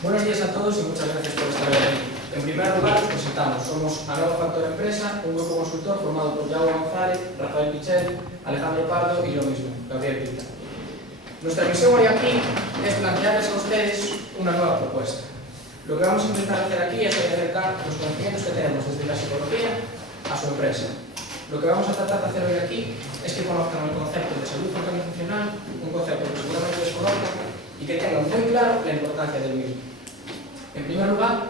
Buenos días a todos y muchas gracias por estar aquí. En primer lugar, nos presentamos. Somos Anova Factor Empresa, un grupo consultor formado por Yago González, Rafael Pichel, Alejandro Pardo y yo mismo, Gabriel Pita. Nuestra misión hoy aquí es plantearles a ustedes una nueva propuesta. Lo que vamos a intentar hacer aquí es acercar los conocimientos que tenemos desde la psicología a su empresa. Lo que vamos a tratar de hacer hoy aquí es que conozcan el concepto de salud organizacional, un concepto que seguramente desconozcan y que tengan muy claro la importancia del mismo. En primer lugar,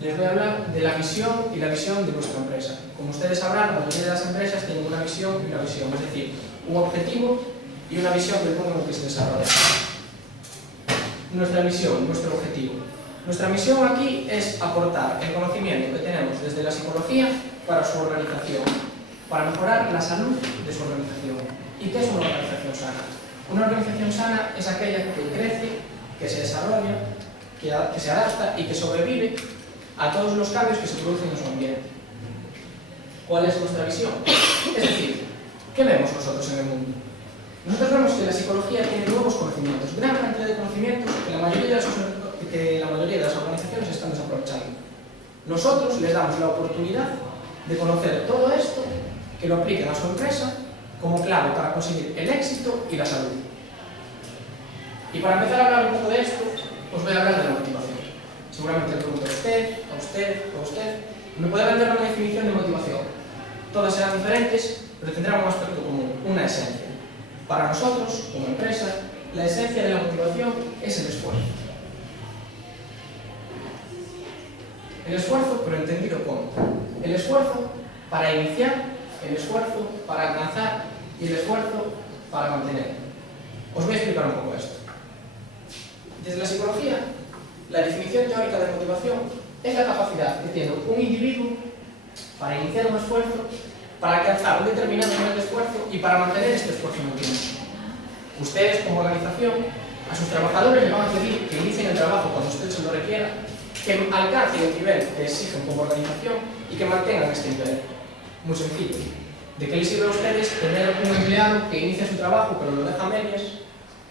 les voy a hablar de la misión y la visión de nuestra empresa. Como ustedes sabrán, la mayoría de las empresas tienen una misión y una visión, es decir, un objetivo y una visión del mundo en el que se desarrolla. Nuestra misión, nuestro objetivo. Nuestra misión aquí es aportar el conocimiento que tenemos desde la psicología para su organización, para mejorar la salud de su organización. ¿Y qué es una organización sana? Una organización sana es aquella que crece, que se desarrolla, que se adapta y que sobrevive a todos los cambios que se producen en su ambiente. ¿Cuál es nuestra visión? Es decir, ¿qué vemos nosotros en el mundo? Nosotros vemos que la psicología tiene nuevos conocimientos, gran cantidad de conocimientos que la mayoría de las organizaciones están desaprovechando. Nosotros les damos la oportunidad de conocer todo esto, que lo apliquen a su empresa como clave para conseguir el éxito y la salud. Y para empezar a hablar un poco de esto, os voy a hablar de la motivación. Seguramente le pregunto a usted, me puede vender una definición de motivación. Todas serán diferentes, pero tendrán un aspecto común, una esencia. Para nosotros, como empresa, la esencia de la motivación es el esfuerzo. El esfuerzo, pero entendido como el esfuerzo para iniciar, el esfuerzo para alcanzar y el esfuerzo para mantener. Os voy a explicar un poco esto. Desde la psicología, la definición teórica de motivación es la capacidad que tiene un individuo para iniciar un esfuerzo, para alcanzar un determinado nivel de esfuerzo y para mantener este esfuerzo en el tiempo. Ustedes, como organización, a sus trabajadores les van a pedir que inicien el trabajo cuando usted se lo requiera, que alcancen el nivel que exigen como organización y que mantengan este nivel. Muy sencillo. ¿De qué les sirve a ustedes tener un empleado que inicia su trabajo pero lo deja a medias,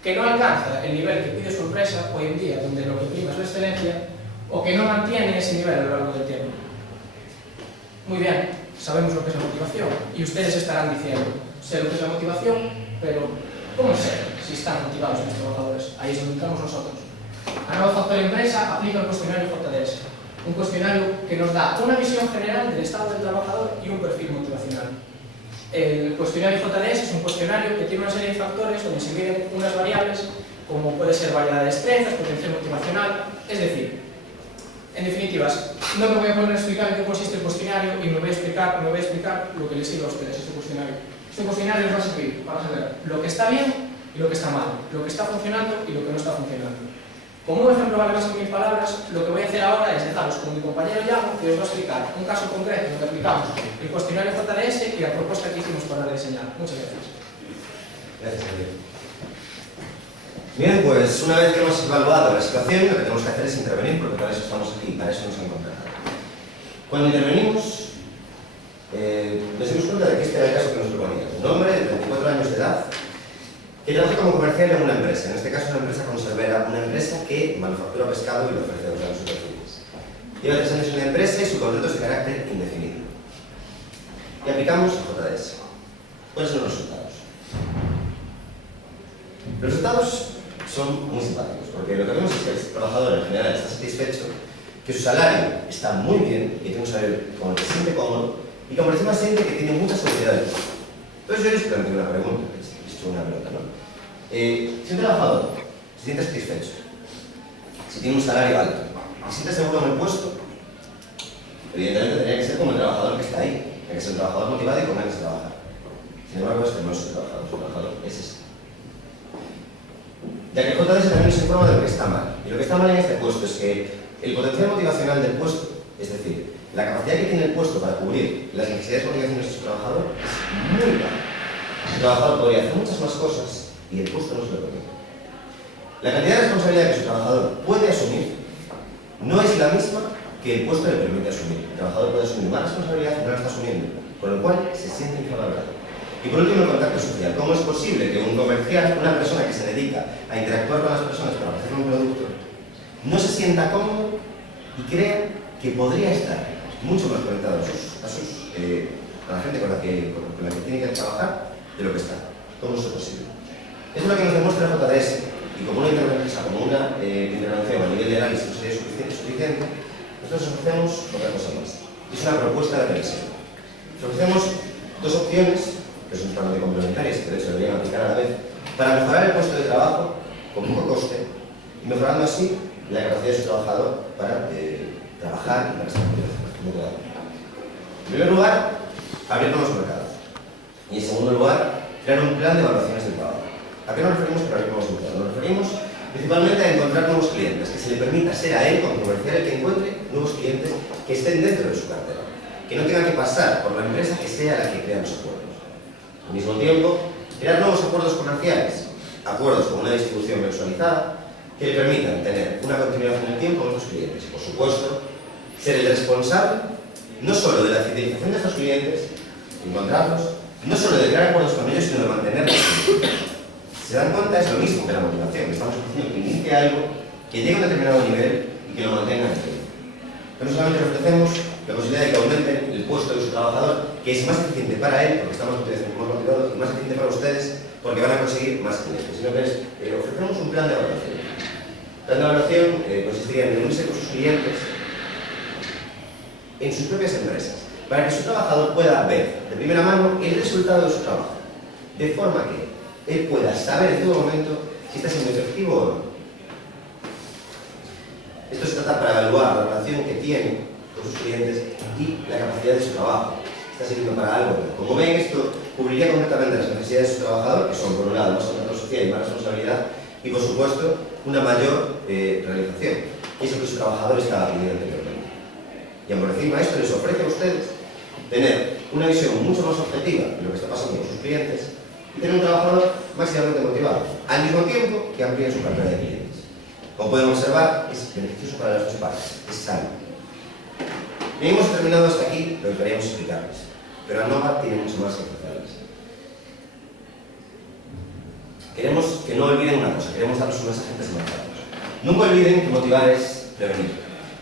que no alcanza el nivel que pide su empresa hoy en día, donde lo que prima es la excelencia, o que no mantiene ese nivel a lo largo del tiempo? Muy bien, sabemos lo que es la motivación y ustedes estarán diciendo, sé lo que es la motivación, pero ¿cómo sé si están motivados mis trabajadores? Ahí es donde entramos nosotros. Anova Factor Empresa aplica el cuestionario JDS, un cuestionario que nos da una visión general del estado del trabajador y un perfil motivacional. El cuestionario JDS es un cuestionario que tiene una serie de factores donde se miden unas variables como puede ser variedad de destrezas, potencial motivacional, es decir, en definitivas, no me voy a poner a explicar en qué consiste el cuestionario y me voy a explicar lo que les sirve a ustedes este cuestionario. Este cuestionario les va a servir para saber lo que está bien y lo que está mal, lo que está funcionando y lo que no está funcionando. Como un ejemplo vale más que 1000 palabras, lo que voy a hacer ahora es dejaros con mi compañero Yago, que os va a explicar un caso concreto en el que aplicamos el cuestionario JDS y la propuesta que hicimos para rediseñar. Muchas gracias. Gracias, Javier. Bien, pues una vez que hemos evaluado la situación, lo que tenemos que hacer es intervenir, porque para eso estamos aquí, para eso nos han contratado. Cuando intervenimos, nos dimos cuenta de que este era el caso que nos proponía. Un hombre de 34 años de edad, que trabaja como comercial en una empresa, en este caso una empresa conservera, una empresa que manufactura pescado y lo ofrece a los superficies. Lleva 3 años en la empresa y su contrato es de carácter indefinido. Y aplicamos JDS. ¿Cuáles son los resultados? Los resultados son muy simpáticos, porque lo que vemos es que el trabajador en general está satisfecho, que su salario está muy bien, que tiene un salario con el que se siente cómodo y que por encima siente que tiene mucha seguridad de puesto. Entonces yo les planteo una pregunta, ¿no? Si un trabajador se siente satisfecho, si tiene un salario alto y se siente seguro en el puesto, evidentemente tendría que ser como el trabajador que está ahí, tiene que ser un trabajador motivado y con ganas de trabajar. Sin embargo, este no es su trabajador es este. Ya que el JDS también nos informa de lo que está mal. Y lo que está mal en este puesto es que el potencial motivacional del puesto, es decir, la capacidad que tiene el puesto para cubrir las necesidades y motivaciones de su trabajador, es muy baja. El trabajador podría hacer muchas más cosas y el puesto no se lo permite. La cantidad de responsabilidad que su trabajador puede asumir no es la misma que el puesto le permite asumir. El trabajador puede asumir más responsabilidad y no la está asumiendo, con lo cual se siente infravalorado. Y por último, el contacto social. ¿Cómo es posible que un comercial, una persona que se dedica a interactuar con las personas para ofrecer un producto, no se sienta cómodo y crea que podría estar mucho más conectado a la gente con la que tiene que trabajar de lo que está. ¿Cómo es posible? Eso es lo que nos demuestra el JDS, y como una intervención, como una intervención a nivel de análisis no sería suficiente, nosotros ofrecemos otra cosa más. Es una propuesta de revisión. Ofrecemos dos opciones, que son totalmente complementarias y que de hecho deberían aplicar a la vez, para mejorar el puesto de trabajo con poco coste y mejorando así la capacidad de su trabajador para trabajar y para estar motivado. En primer lugar, abrir nuevos mercados. Y en segundo lugar, crear un plan de evaluaciones del trabajo. ¿A qué nos referimos con abrir nuevos mercados? Nos referimos principalmente a encontrar nuevos clientes, que se le permita ser a él, como comercial, el que encuentre nuevos clientes que estén dentro de su cartera, que no tengan que pasar por la empresa que sea la que crea los acuerdos. Al mismo tiempo, crear nuevos acuerdos comerciales, acuerdos con una distribución mensualizada, que le permitan tener una continuidad en el tiempo con los clientes. Por supuesto, ser el responsable no solo de la fidelización de estos clientes, encontrarlos, no solo de crear acuerdos con ellos, sino de mantenerlos. Si se dan cuenta, es lo mismo que la motivación. Estamos ofreciendo que inicie algo, que llegue a un determinado nivel y que lo mantenga en el tiempo. Pero no solamente le ofrecemos la posibilidad de que aumente el puesto de su trabajador, que es más eficiente para él, porque estamos más motivados, y más eficiente para ustedes, porque van a conseguir más clientes, sino que ofrecemos un plan de evaluación. El plan de evaluación consistiría en reunirse con sus clientes en sus propias empresas, para que su trabajador pueda ver de primera mano el resultado de su trabajo, de forma que él pueda saber en todo momento si está siendo efectivo o no. Esto se trata para evaluar la relación que tiene con sus clientes y la capacidad de su trabajo. Está sirviendo para algo. Como ven, esto cubriría completamente las necesidades de su trabajador, que son, por un lado, más control social y más responsabilidad, y, por supuesto, una mayor realización, que es lo que su trabajador estaba pidiendo anteriormente. Y por encima de esto les ofrece a ustedes tener una visión mucho más objetiva de lo que está pasando con sus clientes y tener un trabajador máximamente motivado, al mismo tiempo que amplíe su cartera de clientes. Como pueden observar, es beneficioso para las dos partes, es sano. Y hemos terminado hasta aquí lo que queríamos explicarles, pero ANOVA tiene mucho más que ofrecerles. Queremos que no olviden una cosa, queremos darles unos agentes marcados. Nunca olviden que motivar es prevenir,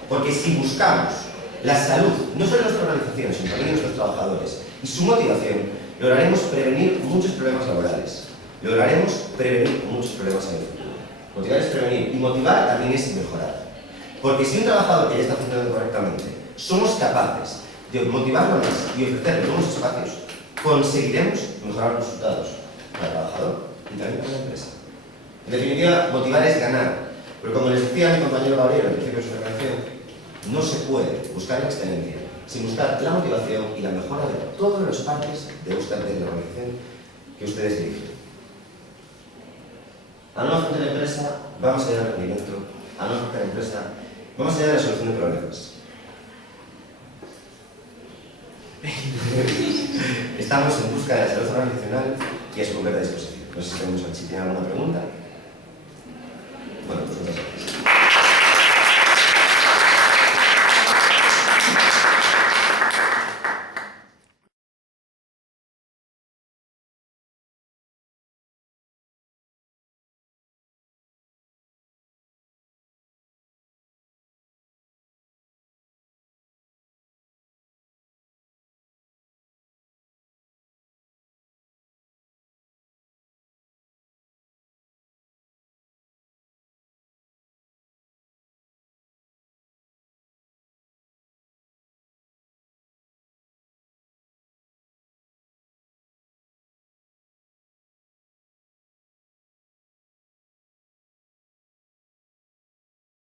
porque si buscamos la salud, no solo de nuestra organización, sino también de nuestros trabajadores, y su motivación, lograremos prevenir muchos problemas laborales. Lograremos prevenir muchos problemas en el futuro. Motivar es prevenir, y motivar también es mejorar. Porque si un trabajador que ya está funcionando correctamente, somos capaces de motivarlo más y ofrecerle nuevos espacios, conseguiremos mejorar los resultados para el trabajador y también para la empresa. En definitiva, motivar es ganar. Pero como les decía mi compañero Gabriel al principio de su intervención, no se puede buscar la excelencia sin buscar la motivación y la mejora de todas las partes de la organización que ustedes dirigen. A no afrontar la empresa, vamos allá del rendimiento, a no afrontar la empresa, vamos allá de la solución de problemas. Estamos en busca de la salud organizacional y a su completa disposición. No sé si tienen alguna pregunta.